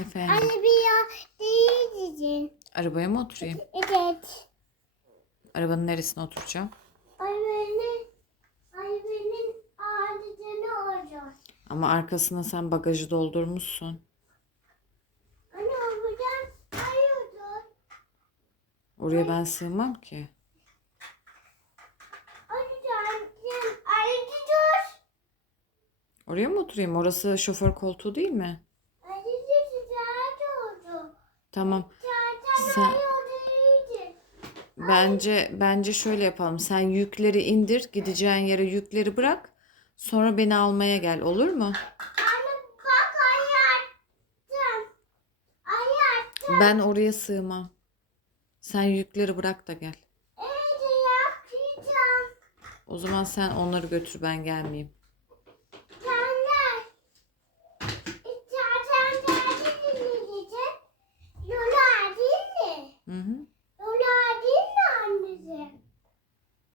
Efendim. Anne bir ya değil Arabaya mı oturayım? Evet. Arabanın neresine oturacağım? Aybe'nin Aybe'nin ağacını olacak. Ama arkasına sen bagajı doldurmuşsun. Anne buradan ayıyordu. Oraya ben sığmam ki. Oraya mı oturayım? Orası şoför koltuğu değil mi? Tamam. Sen bence bence şöyle yapalım. Sen yükleri indir, gideceğin yere yükleri bırak. Sonra beni almaya gel, olur mu? Bak. Ben oraya sığmam. Sen yükleri bırak da gel. O zaman sen onları götür, ben gelmeyeyim.